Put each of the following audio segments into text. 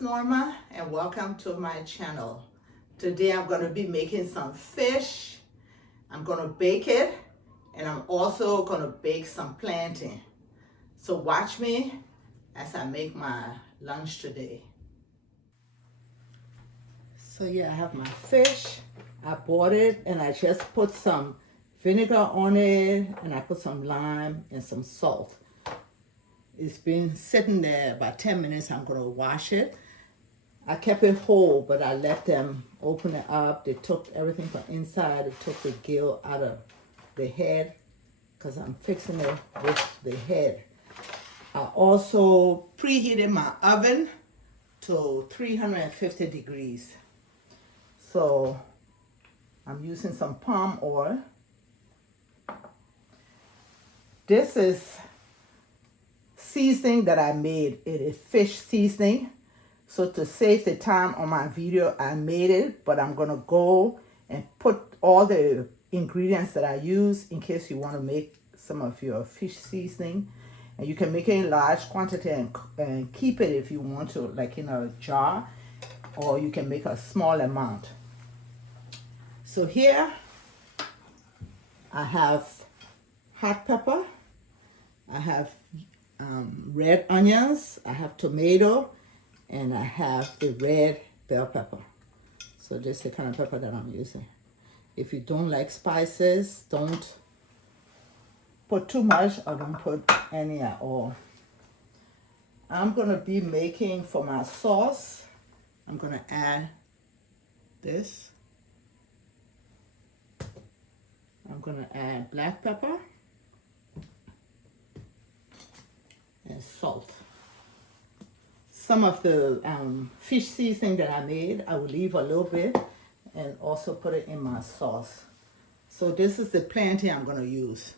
is Norma and welcome to my channel. Today I'm going to be making some fish. I'm going to bake it and I'm also going to bake some plantain. So watch me as I make my lunch today. So yeah, I have my fish. I bought it and I just put some vinegar on it and I put some lime and some salt. It's been sitting there about 10 minutes. I'm going to wash it. I kept it whole, but I let them open it up. They took everything from inside. They took the gill out of the head because I'm fixing it with the head. I also preheated my oven to 350 degrees. So I'm using some palm oil. This is seasoning that I made. It is fish seasoning. So to save the time on my video, I made it, but I'm gonna go and put all the ingredients that I use in case you want to make some of your fish seasoning. And you can make it in large quantity and keep it if you want to, like in a jar, or you can make a small amount. So here I have hot pepper, I have red onions, I have tomato, and I have the red bell pepper. So this is the kind of pepper that I'm using. If you don't like spices, don't put too much or don't put any at all. I'm gonna be making for my sauce, I'm gonna add this. I'm gonna add black pepper and salt. Some of the fish seasoning that I made, I will leave a little bit and also put it in my sauce. So this is the plantain I'm gonna use.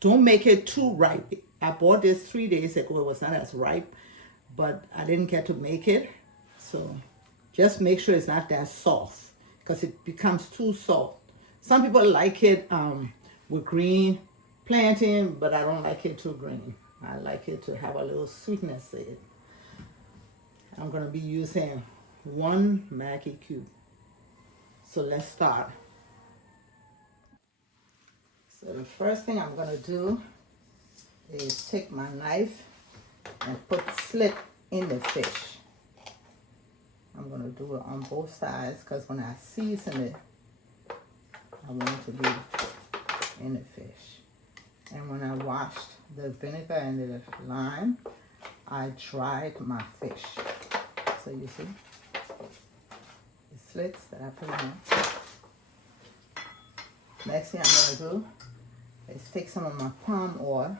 Don't make it too ripe. I bought this 3 days ago. It was not as ripe, but I didn't get to make it. So just make sure it's not that soft because it becomes too soft. Some people like it with green plantain, but I don't like it too green. I like it to have a little sweetness in it. I'm going to be using 1 Maggi cube. So let's start. So the first thing I'm going to do is take my knife and put slit in the fish. I'm going to do it on both sides because when I season it, I want it to be in the fish. And when I washed the vinegar and the lime, I dried my fish. So you see the slits that I put in. Next thing I'm going to do is take some of my palm oil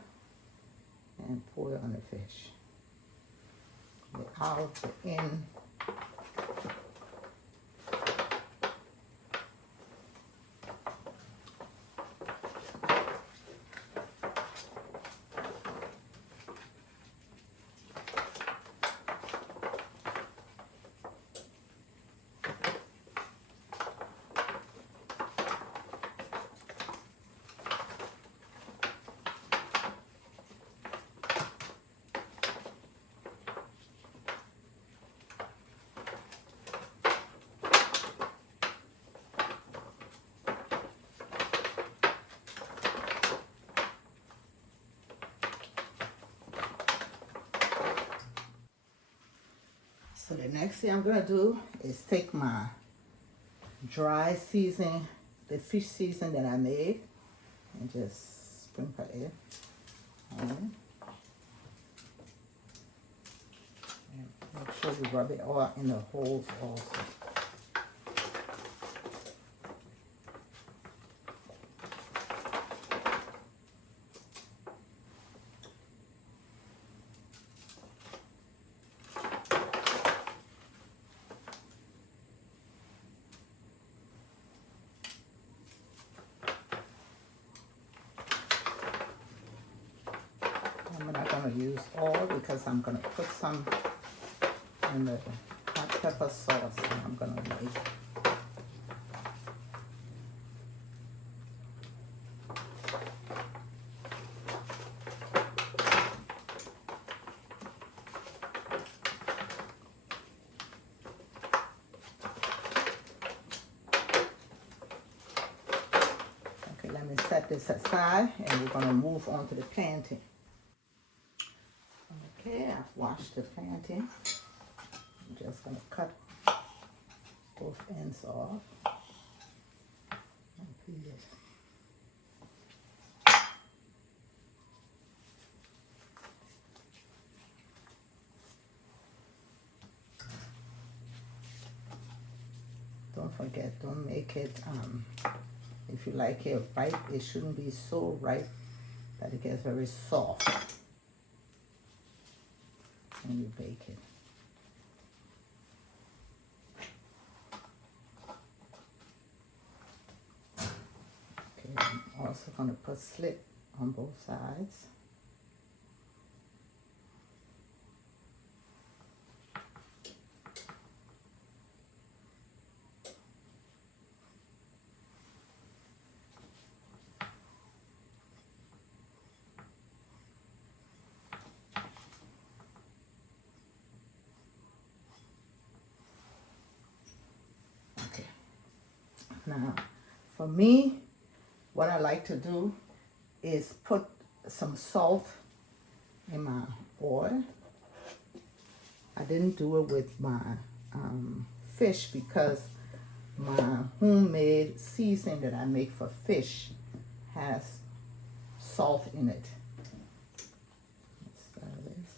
and pour it on the fish. The out, the in. So the next thing I'm going to do is take my dry seasoning, the fish seasoning that I made, and just sprinkle it on it. And make sure you rub it all in the holes also. I'm not going to use all because I'm going to put some in the hot pepper sauce and I'm going to make. set this aside and we're gonna move on to the plantain. Okay, I've washed the plantain. I'm just gonna cut both ends off and peel it. Don't forget, don't make it, if you like it ripe, it shouldn't be so ripe that it gets very soft when you bake it. Okay, I'm also going to put slit on both sides. Now, for me, what I like to do is put some salt in my oil. I didn't do it with my fish because my homemade seasoning that I make for fish has salt in it. Let's start this.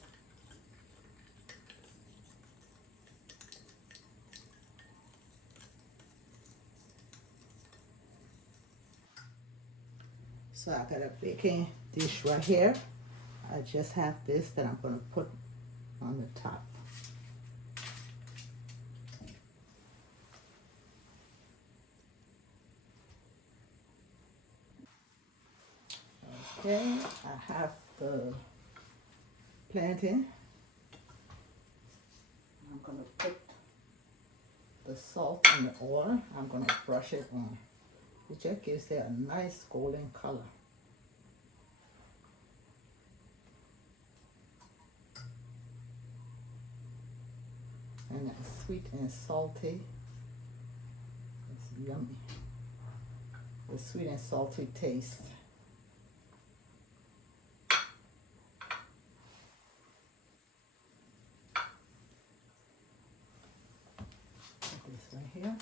So I got a baking dish right here. I just have this that I'm going to put on the top. Okay, I have the plantain. I'm going to put the salt in the oil. I'm going to brush it on. It just gives it a nice golden color. And it's sweet and salty. It's yummy. The sweet and salty taste. Put this right here.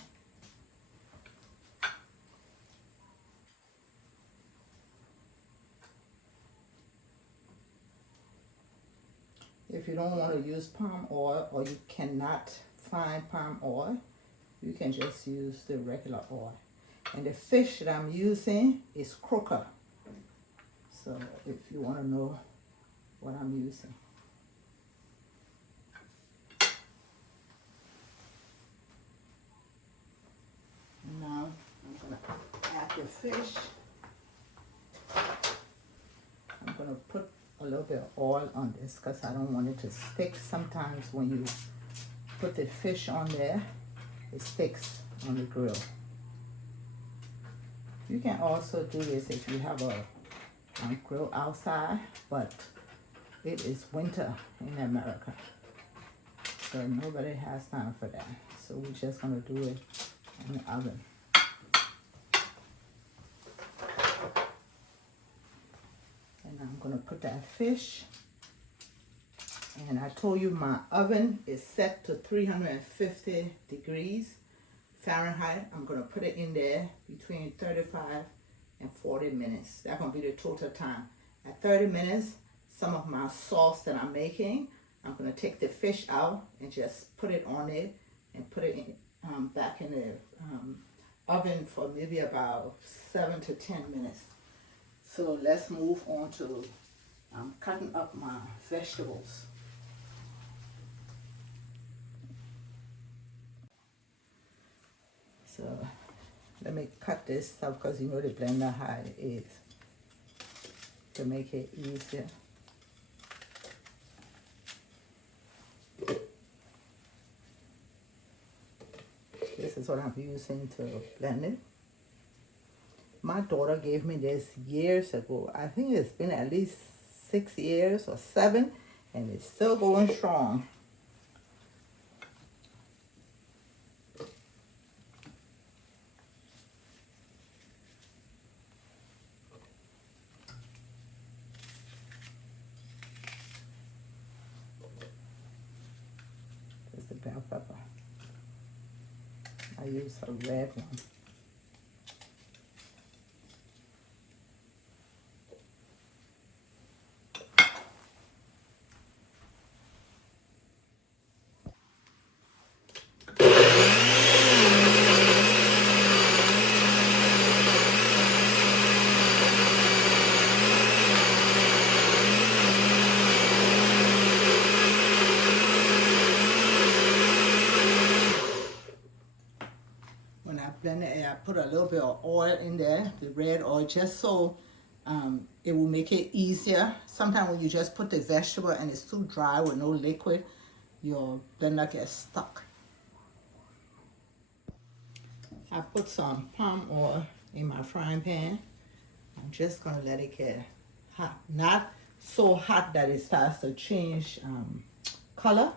If you don't want to use palm oil or you cannot find palm oil, you can just use the regular oil. And the fish that I'm using is croaker. So if you want to know what I'm using. Now I'm going to add the fish. I'm going to put a little bit of oil on this because I don't want it to stick. Sometimes when you put the fish on there, it sticks on the grill. You can also do this if you have a grill outside, but it is winter in America, so nobody has time for that. So we're just going to do it in the oven. And I'm going to put that fish, and I told you my oven is set to 350 degrees Fahrenheit. I'm going to put it in there between 35 and 40 minutes. That's going to be the total time. At 30 minutes, some of my sauce that I'm making, I'm going to take the fish out and just put it on it and put it in, back in the oven for maybe about 7 to 10 minutes. So let's move on to cutting up my vegetables. So let me cut this stuff because you know the blender how it is, to make it easier. This is what I'm using to blend it. My daughter gave me this years ago. I think it's been at least 6 years or 7, and it's still going strong. It's the bell pepper. I use a red one. When I blend it, I put a little bit of oil in there, the red oil, just so it will make it easier. Sometimes when you just put the vegetable and it's too dry with no liquid, your blender gets stuck. I put some palm oil in my frying pan. I'm just gonna let it get hot. Not so hot that it starts to change color.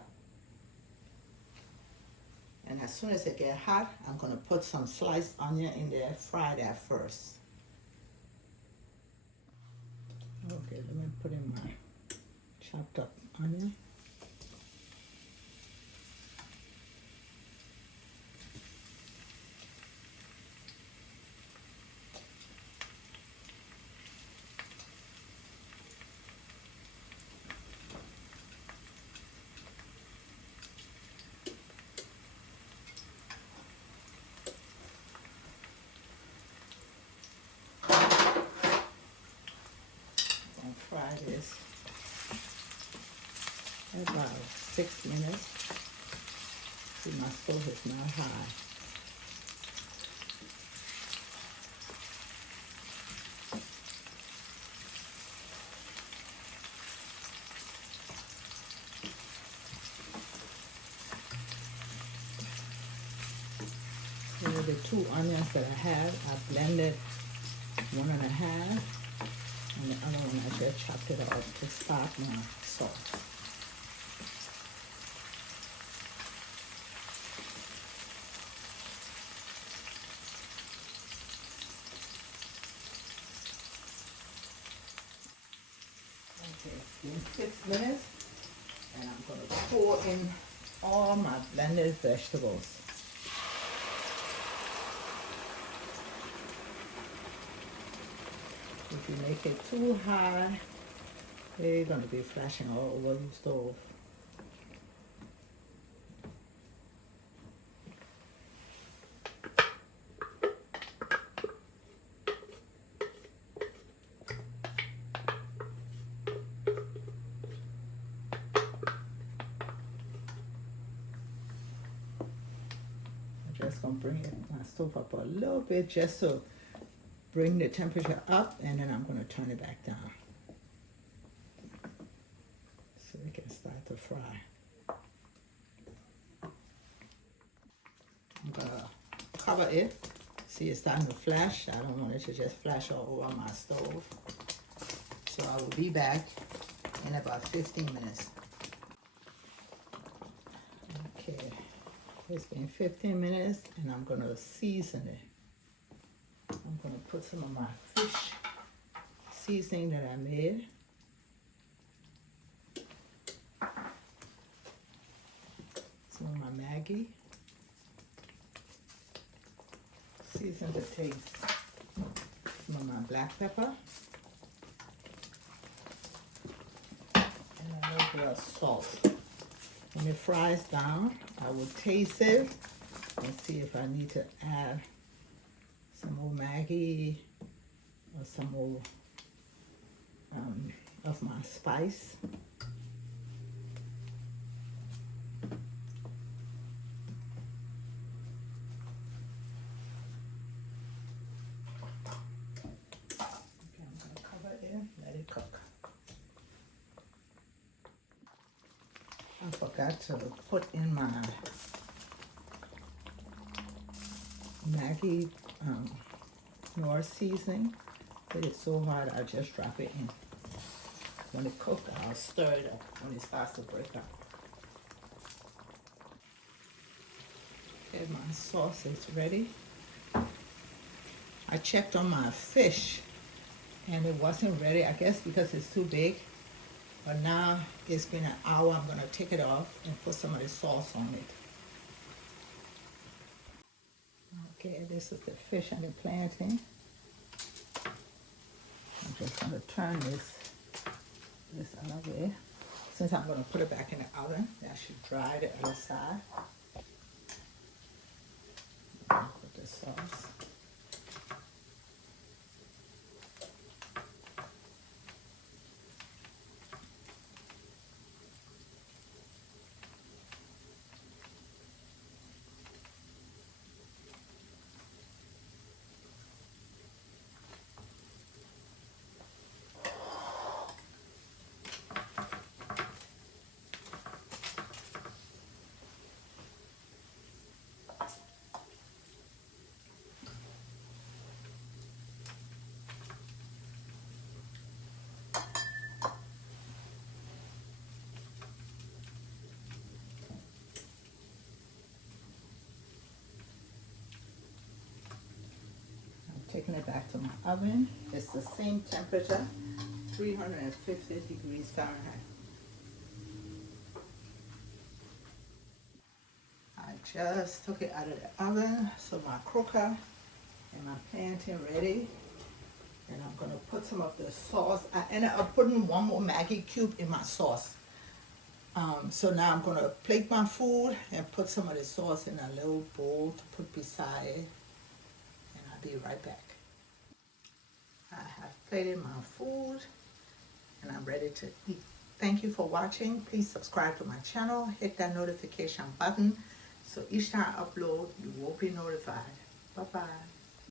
And as soon as it gets hot, I'm gonna put some sliced onion in there, fry that first. Okay, let me put in my chopped up onion. Fry this about 6 minutes. See, my stove is not high. Here are the 2 onions that I had. I blended 1 1/2. And the other one I just chopped it up to start my sauce. Okay, it's been 6 minutes, and I'm going to pour in all my blended vegetables. If you make it too high, they're going to be flashing all over the stove. I'm just going to bring my stove up a little bit just to bring the temperature up, and then I'm going to turn it back down so it can start to fry. I'm going to cover it. See, it's starting to flash. I don't want it to just flash all over my stove. So I will be back in about 15 minutes. Okay, it's been 15 minutes, and I'm going to season it. I'm going to put some of my fish seasoning that I made. Some of my Maggi. Season to taste. Some of my black pepper. And a little bit of salt. When it fries down, I will taste it and see if I need to add some more Maggi or some more of my spice. Okay, I'm going to cover it and let it cook. I forgot to put in my Maggi Nor seasoning, but it's so hard I just drop it in. When it cooks, I'll stir it up when it starts to break up. Okay, my sauce is ready. I checked on my fish and it wasn't ready, I guess because it's too big. But now it's been an hour. I'm gonna take it off and put some of the sauce on it. Okay, this is the fish and the plantain. I'm just gonna turn this out of there. Since I'm gonna put it back in the oven, I should dry the other side. Put the sauce. Taking it back to my oven. It's the same temperature, 350 degrees Fahrenheit. I just took it out of the oven, so my crocker and my plantain ready. And I'm gonna put some of the sauce. I ended up putting one more Maggi cube in my sauce. So now I'm gonna plate my food and put some of the sauce in a little bowl to put beside it. And I'll be right back. I have plated my food and I'm ready to eat. Thank you for watching. Please subscribe to my channel. Hit that notification button so each time I upload, you will be notified. Bye-bye.